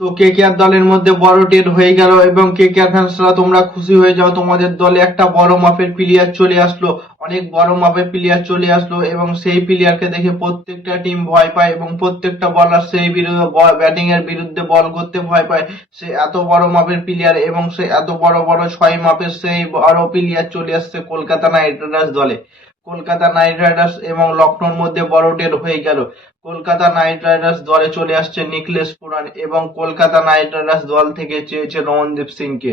তো কেকেআর দলের মধ্যে বড় টের হয়ে গেল এবং কেকেআর ফ্যান্সরা তোমরা খুশি হয়ে যাও, তোমাদের দলে একটা বড় মাপের প্লেয়ার চলে আসলো, অনেক বড় মাপের প্লেয়ার চলে আসলো এবং সেই প্লেয়ারকে দেখে প্রত্যেকটা টিম ভয় পায় এবং প্রত্যেকটা বলার সেই বিরুদ্ধে ব্যাটিং এর বিরুদ্ধে বল করতে ভয় পায়। সে এত বড় মাপের প্লেয়ার এবং সে এত বড় বড় 6 মাপের সেই বড় প্লেয়ার চলে আসছে কলকাতা নাইট রাইডার্স দলে। কলকাতা নাইট রাইডার্স এবং লখনৌর মধ্যে বড় টের হয়ে গেল। কলকাতা নাইট রাইডার্স দলে চলে আসছে নিকলেস পুরান এবং কলকাতা নাইট রাইডার্স দল থেকে চেয়েছে রমনদীপ সিংকে।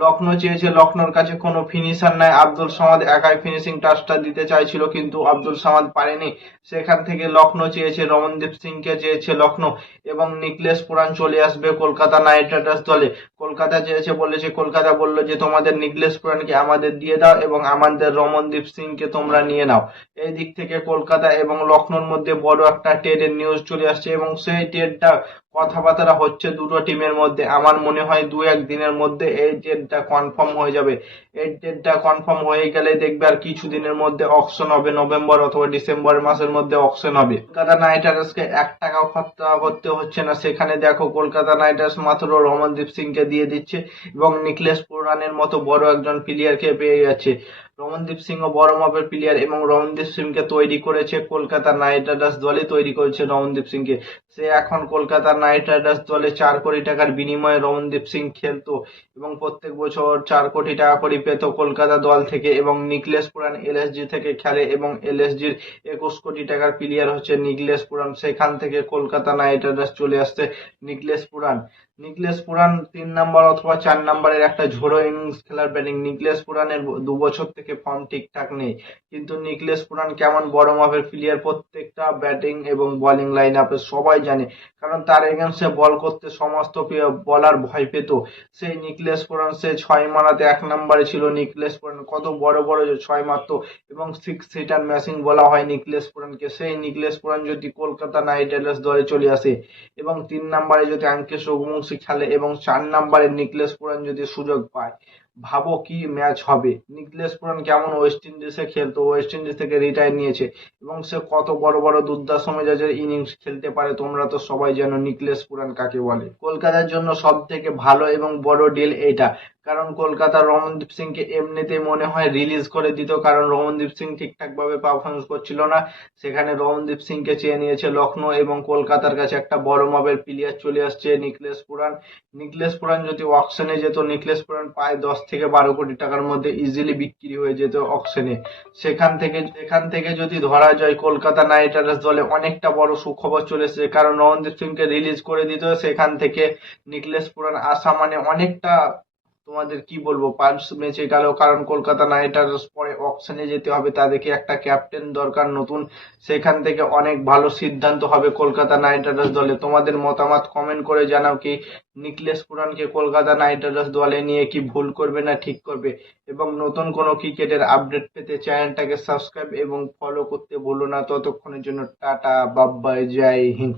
লখনৌ চেয়েছে, লখনৌর কাছে কোনো ফিনিশার নাই, আব্দুল সামাদ একাই ফিনিশিং টাচটা দিতে চাইছিল কিন্তু আব্দুল সামাদ পারেনি। সেখান থেকে লখনৌ চেয়েছে রমনদীপ সিংকে, চেয়েছে লখনৌ এবং নিকলেস পুরান চলে আসবে কলকাতা নাইট রাইডার্স দলে। কলকাতা চেয়েছে, বলেছে, কলকাতা বলল যে তোমাদের নিকলেস পুরানকে আমাদের দিয়ে দাও এবং আমাদের রমনদীপ সিংকে তোমরা নিয়ে নাও। এই দিক থেকে কলকাতা এবং লখনৌর মধ্যে বড় একটা ট্রেডের নিউজ চলে আসছে এবং সেই ট্রেডটা কথাবার্তা হচ্ছে দুটো টিমের মধ্যে। আমার মনে হয় 2-1 দিনের মধ্যে এই ট্রেডটা কনফার্ম হয়ে যাবে। এই ট্রেডটা কনফার্ম হয়ে গেলে দেখবে আর কিছুদিনের মধ্যে অকশন হবে, নভেম্বর অথবা ডিসেম্বর মাসের মধ্যে অকশন হবে। কলকাতা নাইট রাইডার্সকে 1 টাকাও খরচা করতে হচ্ছে না, সেখানে দেখো কলকাতা নাইট রাইডার্স মাত্র রমনদীপ সিংকে দিয়ে দিচ্ছে এবং নিকলেস পুরানের মতো বড় একজন প্লেয়ারকে পেয়ে যাচ্ছে। রমনদীপ সিংও বড় মাপের প্লেয়ার এবং রমনদীপ সিংকে তৈরি করেছে কলকাতা নাইট রাইডার্স দলে, তৈরি করেছে রমনদীপ সিংকে। সে এখন কলকাতা নাইট রাইডার্স দলে 4 কোটি টাকার বিনিময়ে রমনদীপ সিং খেলতো এবং প্রত্যেক বছর 4 কোটি টাকা করে পেত কলকাতা দল থেকে এবং নিকলেস পুরান এলএসজি থেকে খেলে এবং এলএসজির 21 কোটি টাকার প্লেয়ার হচ্ছে নিকলেস পুরান। সেখান থেকে কলকাতা নাইট রাইডার্স চলে আসছে নিকলেস পুরান। নিকলেস পুরান 3 নাম্বার অথবা 4 নাম্বারের একটা ঝোড়ো ইনিংস খেলার ব্যাটিং। নিকলেস পুরানের 2 বছর থেকে ফর্ম ঠিকঠাক নেই, কিন্তু নিকলেস পুরান কেমন বড় মাপের প্লেয়ার প্রত্যেকটা ব্যাটিং এবং বোলিং লাইন আপে সবাই জানে, কারণ তার এগেন্সে বল করতে সমস্ত বলার ভয় পেত। সেই নিকলেস পুরান সে 6 মারাতে 1 নাম্বারে ছিল। নিকলেস পুরান কত বড় বড় যে 6 মারতো এবং 6 সিটার মেশিন বলা হয় নিকলেস পুরানকে। সেই নিকলেস পুরান যদি কলকাতা নাইট রাইডার্স দলে চলে আসে এবং 3 নাম্বারে যদি আঙ্কিশ রঘুবংশী খেলে এবং 4 নাম্বারে নিকলেস পুরান যদি সুযোগ পায়, ভাবো কি ম্যাচ হবে। নিকলেস পুরান কেমন ওয়েস্ট ইন্ডিজে খেলতো, ওয়েস্ট ইন্ডিজ থেকে রিটায়ার নিয়েছে এবং সে কত বড় বড় দুর্দান্ত মেজাজের ইনিংস খেলতে পারে, তোমরা তো সবাই জানো নিকলেস পুরান কাকে বলে। কলকাতার জন্য সব থেকে ভালো এবং বড় ডিল এইটা, কারণ কলকাতা রমনদীপ সিংকে এমনিতেই মনে হয় রিলিজ করে দিত, কারণ রমনদীপ সিং ঠিকঠাক ভাবে পারফরমেন্স করছিল না। সেখানে রমনদীপ সিংকে চেয়ে নিয়েছে লখনৌ এবং কলকাতার কাছে একটা বড় মাপের প্লেয়ার চলে আসছে নিকলেস পুরান। নিকলেস পুরান যদি অকশনে যেত, নিকলেস পুরান প্রায় 10 থেকে 12 কোটি টাকার মধ্যে ইজিলি বিক্রি হয়ে যেত অকশনে। সেখান থেকে যদি ধরা যায় কলকাতা নাইট রাইডার্স দলে অনেকটা বড় সুখবর চলে এসেছে, কারণ রমনদীপ সিংকে রিলিজ করে দিত, সেখান থেকে নিকলেস পুরান আসা মানে অনেকটা, তোমাদের কি বলবো, পাঁচ ম্যাচে গেল, কারণ কলকাতা নাইট রাইডার্স পরে অকশনে যেতে হবে, তাদেরকে একটা ক্যাপ্টেন দরকার নতুন। সেখান থেকে অনেক ভালো সিদ্ধান্ত হবে কলকাতা নাইট রাইডার্স দলে। তোমাদের মতামত কমেন্ট করে জানাও কি নিকলেস পুরানকে কলকাতা নাইট রাইডার্স দলে নিয়ে কি ভুল করবে না ঠিক করবে। এবং নতুন কোনো ক্রিকেটের আপডেট পেতে চ্যানেলটাকে সাবস্ক্রাইব এবং ফলো করতে ভুলো না। ততক্ষণের জন্য টাটা, বাই বাই, জয় হিন্দ।